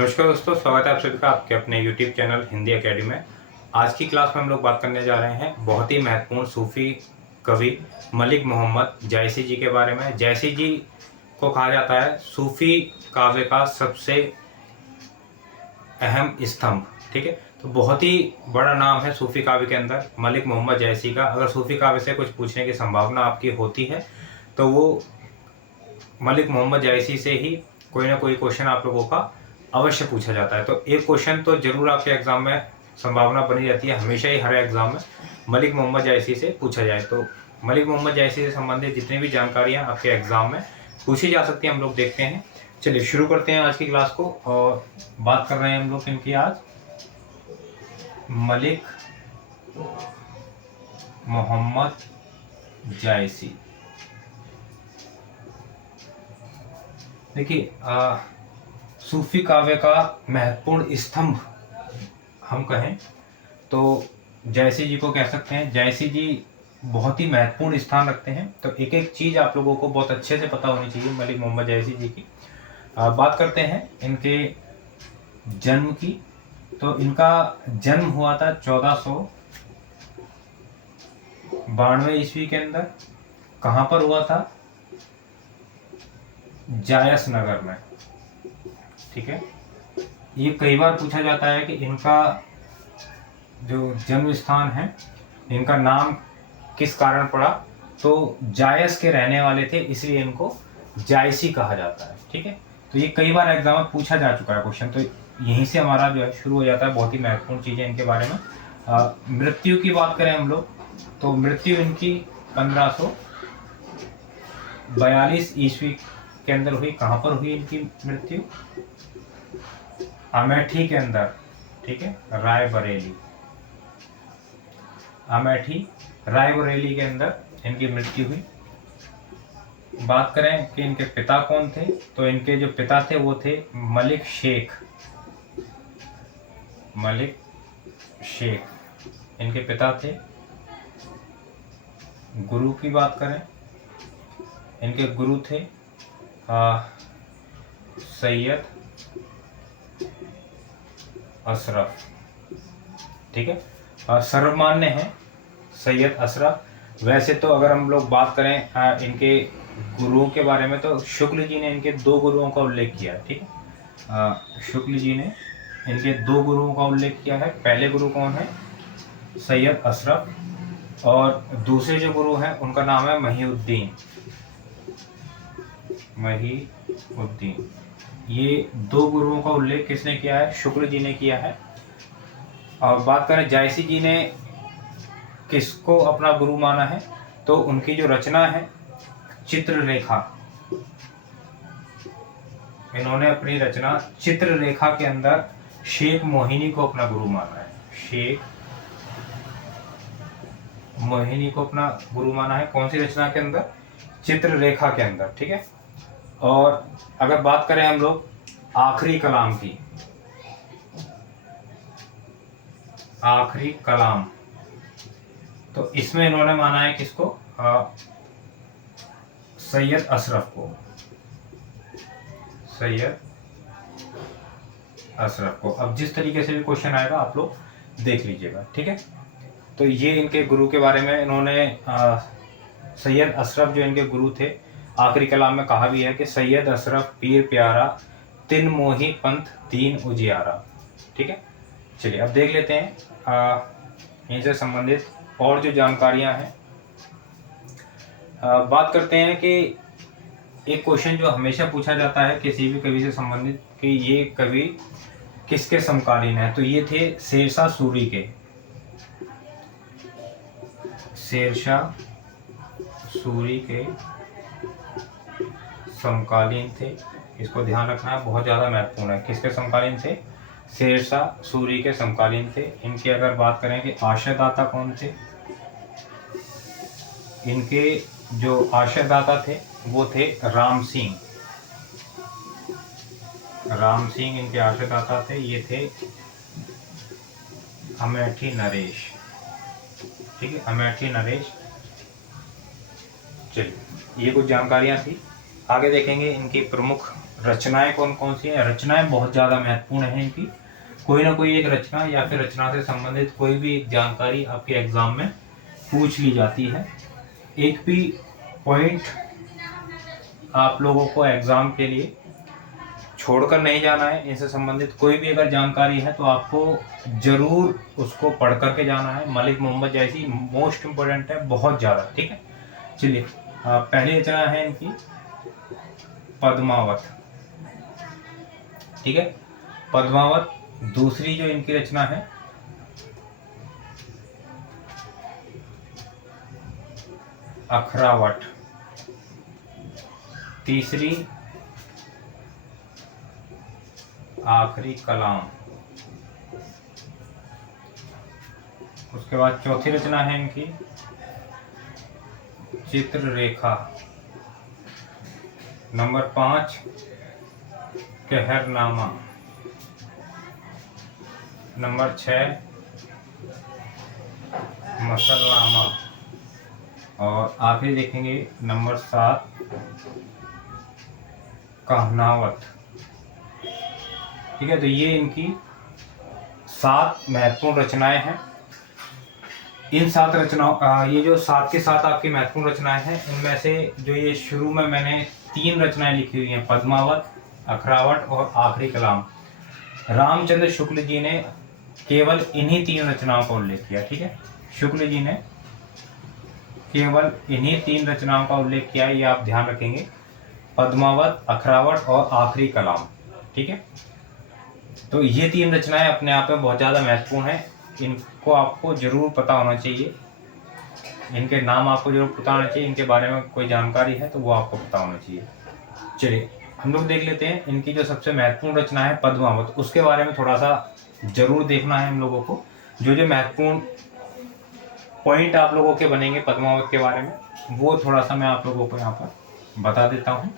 नमस्कार दोस्तों, स्वागत है आप सभी का आपके अपने YouTube चैनल हिंदी एकेडमी में। आज की क्लास में हम लोग बात करने जा रहे हैं बहुत ही महत्वपूर्ण सूफी कवि मलिक मोहम्मद जायसी जी के बारे में। जायसी जी को कहा जाता है सूफी काव्य का सबसे अहम स्तंभ। ठीक है, तो बहुत ही बड़ा नाम है सूफी काव्य के अंदर मलिक मोहम्मद जायसी का। अगर सूफी काव्य से कुछ पूछने की संभावना आपकी होती है तो वो मलिक मोहम्मद जायसी से ही कोई ना कोई क्वेश्चन आप लोगों का अवश्य पूछा जाता है। तो एक क्वेश्चन तो जरूर आपके एग्जाम में संभावना बनी रहती है, हमेशा ही हर एग्जाम में मलिक मोहम्मद जायसी से पूछा जाए। तो मलिक मोहम्मद जायसी से संबंधित जितनी भी जानकारियां आपके एग्जाम में पूछी जा सकती हैं हम लोग देखते हैं। चलिए शुरू करते हैं आज की क्लास को। और बात कर रहे हैं हम लोग इनकी आज मलिक मोहम्मद जायसी। देखिए, सूफी काव्य का महत्वपूर्ण स्तंभ हम कहें तो जायसी जी को कह सकते हैं। जायसी जी बहुत ही महत्वपूर्ण स्थान रखते हैं। तो एक एक चीज़ आप लोगों को बहुत अच्छे से पता होनी चाहिए मलिक मोहम्मद जायसी जी की। बात करते हैं इनके जन्म की। तो इनका जन्म हुआ था 1492 ईस्वी के अंदर। कहाँ पर हुआ था? जायस नगर में। ठीक है, ये कई बार पूछा जाता है कि इनका जो जन्म स्थान है, इनका नाम किस कारण पड़ा। तो जायस के रहने वाले थे, इसलिए इनको जायसी कहा जाता है। ठीक है, तो ये कई बार एग्जाम में पूछा जा चुका है क्वेश्चन। तो यहीं से हमारा जो है शुरू हो जाता है बहुत ही महत्वपूर्ण चीज़ें इनके बारे में। मृत्यु की बात करें हम लोग तो मृत्यु इनकी 1542 ईस्वी के अंदर हुई। कहाँ पर हुई इनकी मृत्यु? अमेठी के अंदर। ठीक है, रायबरेली, अमेठी रायबरेली के अंदर इनकी मृत्यु हुई। बात करें कि इनके पिता कौन थे, तो इनके जो पिता थे वो थे मलिक शेख। मलिक शेख इनके पिता थे। गुरु की बात करें, इनके गुरु थे सैयद अशरफ। ठीक है, सर्वमान्य है सैयद अशरफ। वैसे तो अगर हम लोग बात करें इनके गुरुओं के बारे में तो शुक्ल जी ने इनके दो गुरुओं का उल्लेख किया है। ठीक है, शुक्ल जी ने इनके दो गुरुओं का उल्लेख किया है। पहले गुरु कौन है? सैयद अशरफ। और दूसरे जो गुरु हैं उनका नाम है महीउद्दीन। महीउद्दीन, ये दो गुरुओं का उल्लेख किसने किया है? शुक्ल जी ने किया है। और बात करें जायसी जी ने किसको अपना गुरु माना है, तो उनकी जो रचना है चित्ररेखा, इन्होंने अपनी रचना चित्ररेखा के अंदर शेख मोहिनी को अपना गुरु माना है। शेख मोहिनी को अपना गुरु माना है। कौन सी रचना के अंदर? चित्ररेखा के अंदर। ठीक है, और अगर बात करें हम लोग आखिरी कलाम की, आखिरी कलाम, तो इसमें इन्होंने माना है किसको? सैयद अशरफ को। सैयद अशरफ को। अब जिस तरीके से भी क्वेश्चन आएगा आप लोग देख लीजिएगा। ठीक है, तो ये इनके गुरु के बारे में इन्होंने सैयद अशरफ जो इनके गुरु थे, आखिरी कलाम में कहा भी है कि सैयद अशरफ पीर प्यारा तिन मोही पंथ दीन उजियारा। ठीक है, चलिए अब देख लेते हैं इनसे संबंधित और जो जानकारियां हैं। बात करते हैं कि एक क्वेश्चन जो हमेशा पूछा जाता है किसी भी कवि से संबंधित कि ये कवि किसके समकालीन है, तो ये थे शेरशाह सूरी के। शेरशाह सूरी के समकालीन थे। इसको ध्यान रखना है, बहुत ज़्यादा महत्वपूर्ण है। किसके समकालीन थे? शेरशाह सूरी के समकालीन थे। इनकी अगर बात करें कि आशयदाता कौन थे, इनके जो आशयदाता थे वो थे राम सिंह। राम सिंह इनके आशयदाता थे। ये थे अमेठी नरेश। ठीक है, अमेठी नरेश। चलिए, ये कुछ जानकारियां थी। आगे देखेंगे इनकी प्रमुख रचनाएं कौन कौन सी हैं? रचनाएं बहुत ज़्यादा महत्वपूर्ण हैं इनकी। कोई ना कोई एक रचना या फिर रचना से संबंधित कोई भी जानकारी आपके एग्जाम में पूछ ली जाती है। एक भी पॉइंट आप लोगों को एग्जाम के लिए छोड़कर नहीं जाना है। इनसे संबंधित कोई भी अगर जानकारी है तो आपको जरूर उसको पढ़ करके जाना है। मलिक मोहम्मद जायसी मोस्ट इम्पोर्टेंट है, बहुत ज़्यादा। ठीक है, चलिए पहली रचना है इनकी पद्मावत। ठीक है, पद्मावत। दूसरी जो इनकी रचना है अखरावट। तीसरी आखिरी कलाम। उसके बाद चौथी रचना है इनकी चित्ररेखा। नंबर 5 कहरनामा। नंबर 6 मसलनामा। और आखिरी देखेंगे नंबर 7 कहनावत। ठीक है, तो ये इनकी 7 महत्वपूर्ण रचनाएं हैं। इन 7 रचनाओं ये जो 7 के 7 आपकी महत्वपूर्ण रचनाएं हैं, इनमें से जो ये शुरू में मैंने 3 रचनाएं लिखी हुई हैं, पद्मावत, अखरावट और आखिरी कलाम, रामचंद्र शुक्ल जी ने केवल इन्हीं 3 रचनाओं का उल्लेख किया। ठीक है, शुक्ल जी ने केवल इन्हीं 3 रचनाओं का उल्लेख किया है, ये आप ध्यान रखेंगे, पद्मावत, अखरावट और आखिरी कलाम। ठीक है, तो ये 3 रचनाएं अपने आप में बहुत ज़्यादा महत्वपूर्ण हैं। इनको आपको जरूर पता होना चाहिए, इनके नाम आपको जरूर पता होना चाहिए, इनके बारे में कोई जानकारी है तो वो आपको पता होना चाहिए। चलिए हम लोग देख लेते हैं इनकी जो सबसे महत्वपूर्ण रचना है पद्मावत, उसके बारे में थोड़ा सा जरूर देखना है हम लोगों को। जो जो महत्वपूर्ण पॉइंट आप लोगों के बनेंगे पद्मावत के बारे में, वो थोड़ा सा मैं आप लोगों को यहाँ पर बता देता हूँ,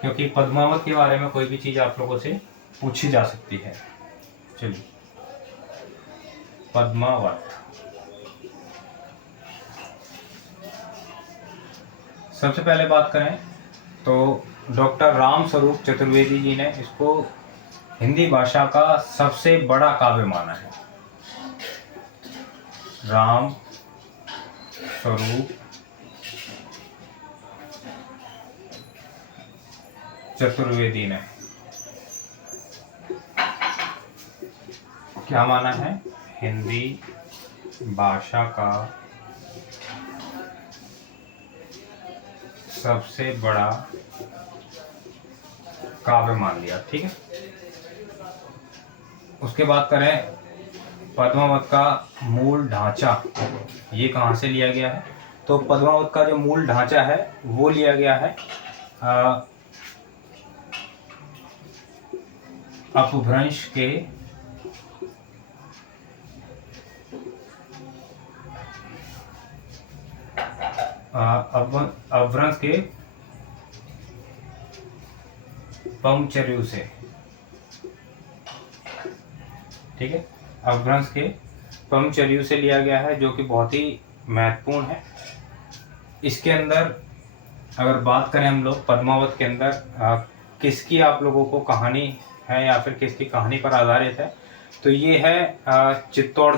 क्योंकि पद्मावत के बारे में कोई भी चीज़ आप लोगों से पूछी जा सकती है। चलिए पद्मावत, सबसे पहले बात करें तो डॉक्टर राम स्वरूप चतुर्वेदी जी ने इसको हिंदी भाषा का सबसे बड़ा काव्य माना है। राम स्वरूप चतुर्वेदी ने क्या माना है? हिंदी भाषा का सबसे बड़ा काव्य मान लिया। ठीक है, उसके बाद करें पद्मावत का मूल ढांचा, ये कहाँ से लिया गया है? तो पद्मावत का जो मूल ढांचा है वो लिया गया है अपभ्रंश के अपभ्रंश के पमचर्यु से। ठीक है, अपभ्रंश के पमचर्यु से लिया गया है, जो कि बहुत ही महत्वपूर्ण है। इसके अंदर अगर बात करें हम लोग पद्मावत के अंदर किसकी आप लोगों को कहानी है या फिर किसकी कहानी पर आधारित है, तो ये है चित्तौड़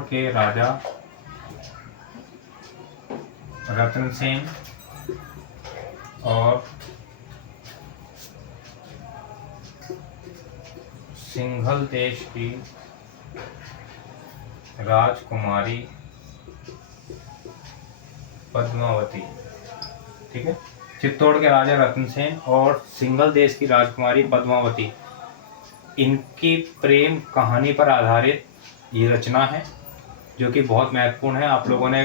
के राजा रतन सेन और सिंघल देश की राजकुमारी पद्मावती। ठीक है, चित्तौड़ के राजा रतन सेन और सिंघल देश की राजकुमारी पद्मावती, इनकी प्रेम कहानी पर आधारित ये रचना है, जो कि बहुत महत्वपूर्ण है। आप लोगों ने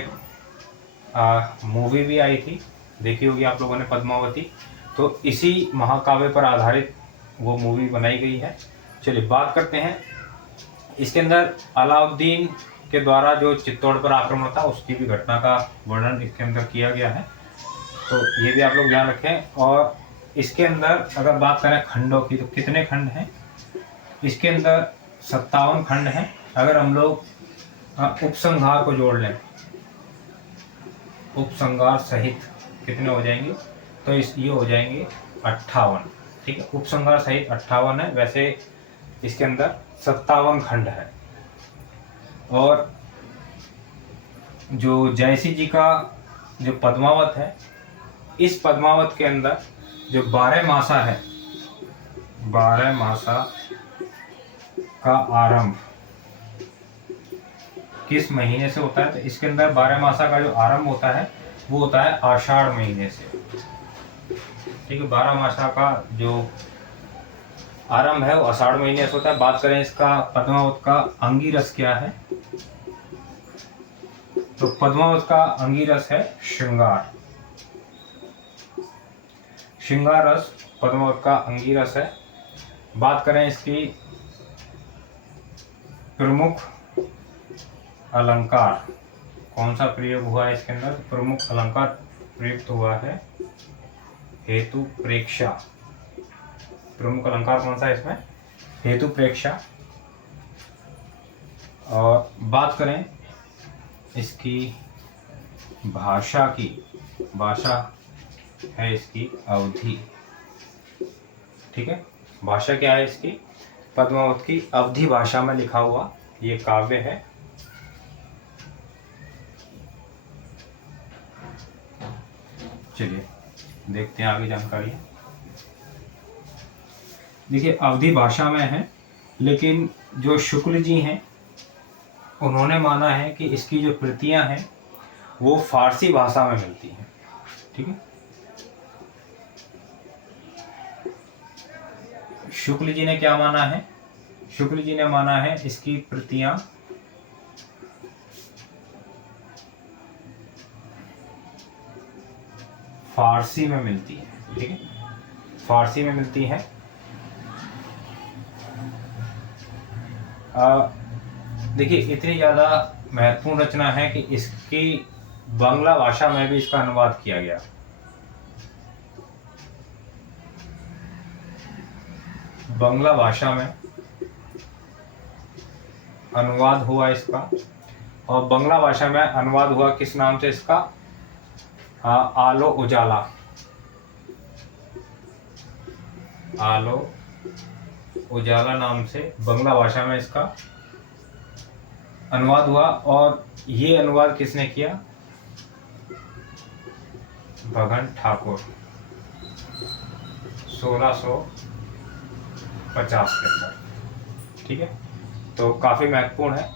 मूवी भी आई थी, देखी होगी आप लोगों ने पद्मावती, तो इसी महाकाव्य पर आधारित वो मूवी बनाई गई है। चलिए बात करते हैं, इसके अंदर अलाउद्दीन के द्वारा जो चित्तौड़ पर आक्रमण था उसकी भी घटना का वर्णन इसके अंदर किया गया है, तो ये भी आप लोग ध्यान रखें। और इसके अंदर अगर बात करें खंडों की, तो कितने खंड हैं? इसके अंदर 57 खंड हैं। अगर हम लोग उपसंहार को जोड़ लें उपसंहार सहित कितने हो जाएंगे, तो ये हो जाएंगे 58। ठीक है, उपसंहार सहित 58 है, वैसे इसके अंदर 57 खंड है। और जो जयसी जी का जो पद्मावत है, इस पद्मावत के अंदर जो 12 मासा है, 12 मासा का आरंभ किस महीने से होता है, तो इसके अंदर 12 मासा का जो आरंभ होता है वो होता है आषाढ़ महीने से। ठीक है, 12 मासा का जो आरंभ है वो आषाढ़ महीने से होता है। बात करें इसका पद्मावत का अंगिरस क्या है, तो पद्मावत का अंगिरस है श्रृंगार। श्रृंगार रस पद्मावत का अंगिरस है। बात करें इसकी प्रमुख अलंकार, कौन सा प्रयोग हुआ है इसके अंदर, प्रमुख अलंकार प्रयुक्त हुआ है हेतु प्रेक्षा। प्रमुख अलंकार कौन सा है इसमें, हेतु प्रेक्षा। और बात करें इसकी भाषा की, भाषा है इसकी अवधि। ठीक है, भाषा क्या है इसकी, पद्मावत की अवधि भाषा में लिखा हुआ ये काव्य है। चलिए देखते हैं आगे जानकारी। देखिए अवधि भाषा में है, लेकिन जो शुक्ल जी हैं उन्होंने माना है कि इसकी जो कृतियां हैं वो फारसी भाषा में मिलती हैं। ठीक है, शुक्ल जी ने क्या माना है, शुक्ल जी ने माना है इसकी कृतियां फारसी में मिलती है। ठीक है, फारसी में मिलती है। देखिए इतनी ज़्यादा महत्वपूर्ण रचना है कि इसकी बांग्ला भाषा में भी इसका अनुवाद किया गया। बांग्ला भाषा में अनुवाद हुआ इसका, और बांग्ला भाषा में अनुवाद हुआ किस नाम से इसका, आलो उजाला। आलो उजाला नाम से बांग्ला भाषा में इसका अनुवाद हुआ। और ये अनुवाद किसने किया, भगन ठाकुर, 1650 के अंदर। ठीक है, तो काफ़ी महत्वपूर्ण है।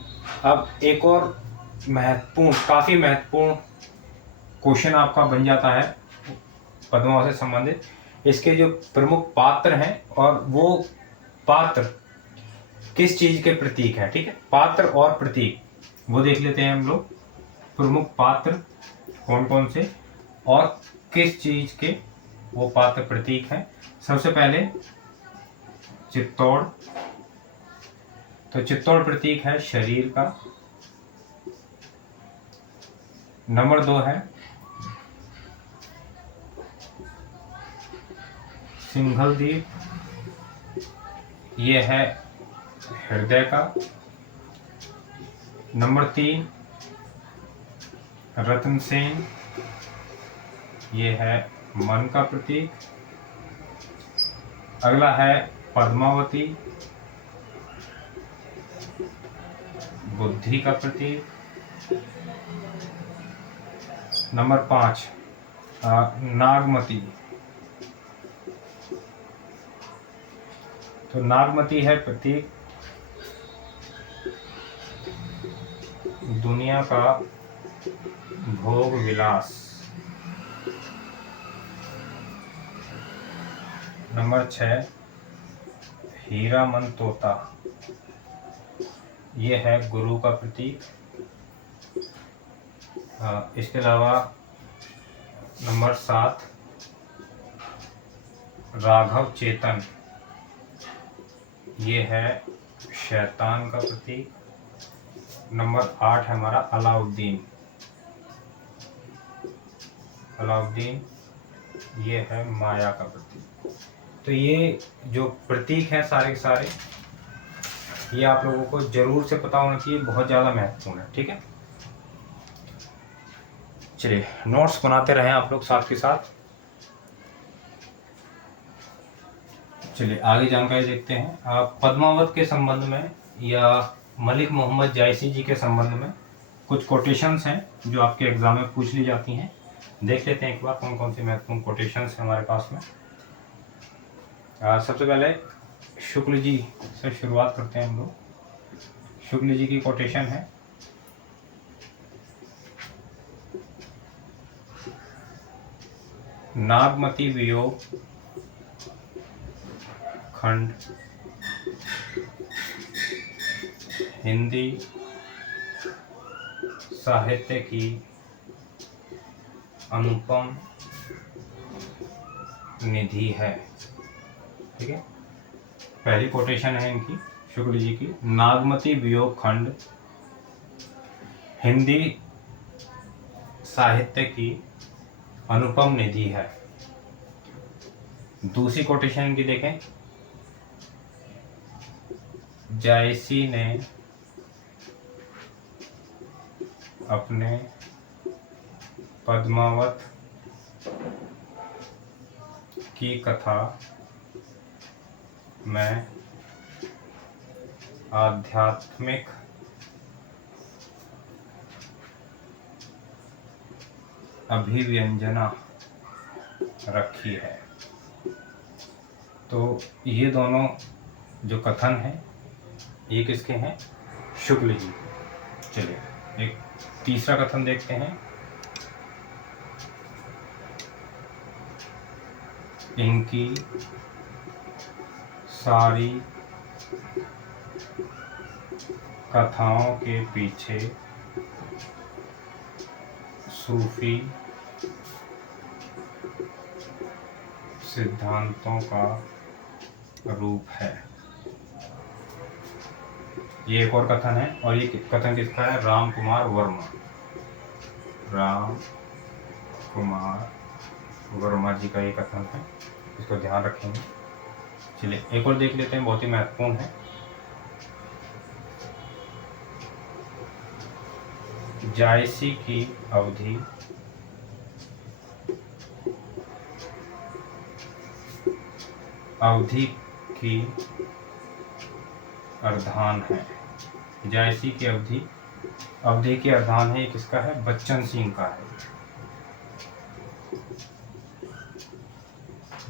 अब एक और महत्वपूर्ण, काफ़ी महत्वपूर्ण क्वेश्चन आपका बन जाता है पद्मावत से संबंधित, इसके जो प्रमुख पात्र हैं और वो पात्र किस चीज के प्रतीक हैं। ठीक है, पात्र और प्रतीक वो देख लेते हैं हम लोग। प्रमुख पात्र कौन कौन से और किस चीज के वो पात्र प्रतीक हैं। सबसे पहले चित्तौड़, तो चित्तौड़ प्रतीक है शरीर का। नंबर 2 है सिंघलदीप, ये है हृदय का। नंबर 3 रत्नसेन, ये है मन का प्रतीक। अगला है पद्मावती, बुद्धि का प्रतीक। नंबर 5 नागमती, तो नागमती है प्रतीक दुनिया का भोग विलास। नंबर 6 हीरामन तोता, ये है गुरु का प्रतीक। इसके अलावा नंबर 7 राघव चेतन, ये है शैतान का प्रतीक। नंबर 8 है हमारा अलाउद्दीन, अलाउद्दीन ये है माया का प्रतीक। तो ये जो प्रतीक हैं सारे के सारे, ये आप लोगों को जरूर से पता होना चाहिए, बहुत ज़्यादा महत्वपूर्ण है। ठीक है, चलिए नोट्स बनाते रहें आप लोग साथ के साथ। चलिए आगे जानकारी देखते हैं। आप पद्मावत के संबंध में या मलिक मोहम्मद जायसी जी के संबंध में कुछ कोटेशंस हैं जो आपके एग्जाम में पूछ ली जाती हैं। देख लेते हैं एक बार कौन कौन सी महत्वपूर्ण कोटेशंस हैं हमारे पास में। सबसे पहले शुक्ल जी से शुरुआत करते हैं हम लोग। शुक्ल जी की कोटेशन है, नागमती वियोग खंड हिंदी साहित्य की अनुपम निधि है। ठीक है, पहली कोटेशन है इनकी शुक्ल जी की, नागमती वियोग खंड हिंदी साहित्य की अनुपम निधि है। दूसरी कोटेशन इनकी देखें, जायसी ने अपने पद्मावत की कथा में आध्यात्मिक अभिव्यंजना रखी है। तो ये दोनों जो कथन हैं ये किसके हैं? शुक्ल जी। चलिए एक तीसरा कथन देखते हैं। इनकी सारी कथाओं के पीछे सूफी सिद्धांतों का रूप है। ये एक और कथन है, और ये कथन किसका है? राम कुमार वर्मा। राम कुमार वर्मा जी का ये कथन है, इसको ध्यान रखेंगे। चलिए एक और देख लेते हैं, बहुत ही महत्वपूर्ण है। जायसी की अवधि की अर्धान है। जायसी की अवधि की अर्धान है। ये किसका है? बच्चन सिंह का है।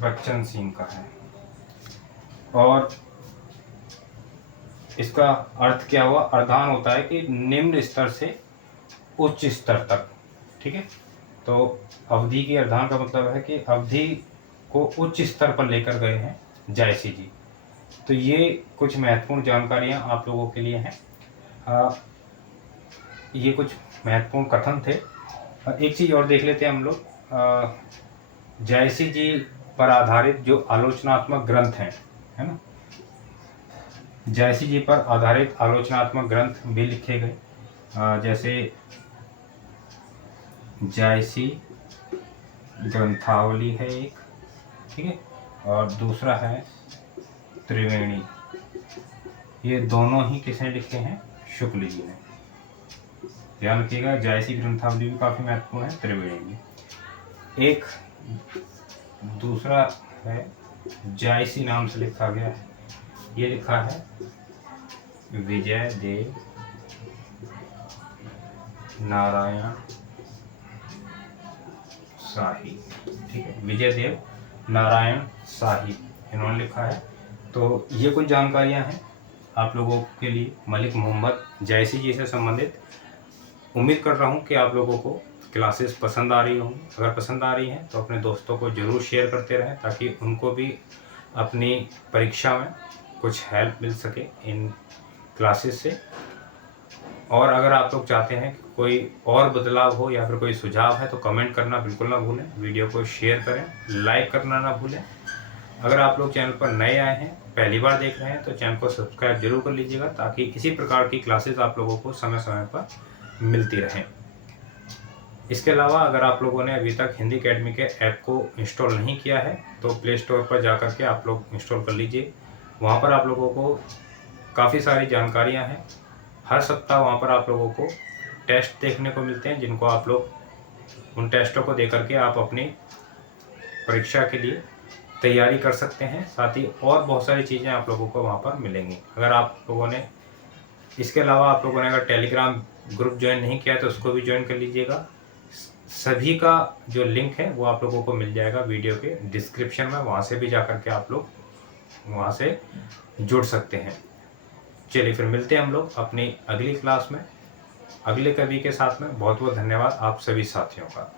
बच्चन सिंह का है। और इसका अर्थ क्या हुआ? अर्धान होता है कि निम्न स्तर से उच्च स्तर तक। ठीक है, तो अवधि की अर्धान का मतलब है कि अवधि को उच्च स्तर पर लेकर गए हैं जायसी जी। तो ये कुछ महत्वपूर्ण जानकारियां आप लोगों के लिए हैं। ये कुछ महत्वपूर्ण कथन थे। एक चीज़ और देख लेते हैं हम लोग। जायसी जी पर आधारित जो आलोचनात्मक ग्रंथ हैं, है ना, जायसी जी पर आधारित आलोचनात्मक ग्रंथ भी लिखे गए। जैसे जायसी ग्रंथावली है एक, ठीक है, और दूसरा है त्रिवेणी। ये दोनों ही किसने लिखे हैं? शुक्ल जी ने। ध्यान रखिएगा, जायसी ग्रंथावली भी काफ़ी महत्वपूर्ण है, त्रिवेणी भी। एक दूसरा है जायसी नाम से लिखा गया है, ये लिखा है विजय देव नारायण शाही। ठीक है, विजय देव नारायण शाही इन्होंने लिखा है। तो ये कुछ जानकारियां हैं आप लोगों के लिए मलिक मोहम्मद जायसी जी से संबंधित। उम्मीद कर रहा हूं कि आप लोगों को क्लासेस पसंद आ रही होंगी। अगर पसंद आ रही हैं तो अपने दोस्तों को ज़रूर शेयर करते रहें, ताकि उनको भी अपनी परीक्षा में कुछ हेल्प मिल सके इन क्लासेस से। और अगर आप लोग चाहते हैं कि कोई और बदलाव हो या फिर कोई सुझाव है तो कमेंट करना बिल्कुल ना भूलें। वीडियो को शेयर करें, लाइक करना ना भूलें। अगर आप लोग चैनल पर नए आए हैं, पहली बार देख रहे हैं, तो चैनल को सब्सक्राइब जरूर कर लीजिएगा, ताकि इसी प्रकार की क्लासेस आप लोगों को समय समय पर मिलती रहें। इसके अलावा अगर आप लोगों ने अभी तक हिंदी अकेडमी के ऐप को इंस्टॉल नहीं किया है तो प्ले स्टोर पर जाकर के आप लोग इंस्टॉल कर लीजिए। वहाँ पर आप लोगों को काफ़ी सारी जानकारियाँ हैं। हर सप्ताह वहाँ पर आप लोगों को टेस्ट देखने को मिलते हैं, जिनको आप लोग उन टेस्टों को देकर के आप अपनी परीक्षा के लिए तैयारी कर सकते हैं। साथ ही और बहुत सारी चीज़ें आप लोगों को वहाँ पर मिलेंगी। अगर आप लोगों ने इसके अलावा आप लोगों ने अगर टेलीग्राम ग्रुप ज्वाइन नहीं किया है तो उसको भी ज्वाइन कर लीजिएगा। सभी का जो लिंक है वो आप लोगों को मिल जाएगा वीडियो के डिस्क्रिप्शन में, वहाँ से भी जा कर के आप लोग वहाँ से जुड़ सकते हैं। चलिए फिर मिलते हैं हम लोग अपनी अगली क्लास में अगले कवि के साथ में। बहुत बहुत धन्यवाद आप सभी साथियों का।